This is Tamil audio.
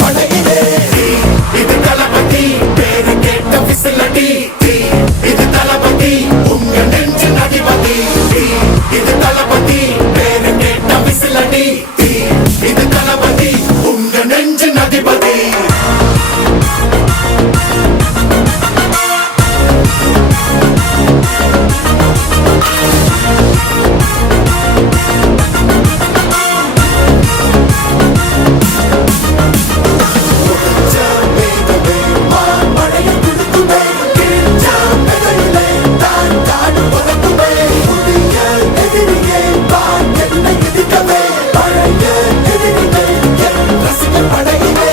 படையிலே இது தளபதி பேரு கேட்ட விசிலடி இது தளபதி உங்க நெஞ்சின் அதிபதி இது தளபதி பேரு கேட்ட விசிலடி இது தளபதி உங்க நெஞ்சின் அதிபதி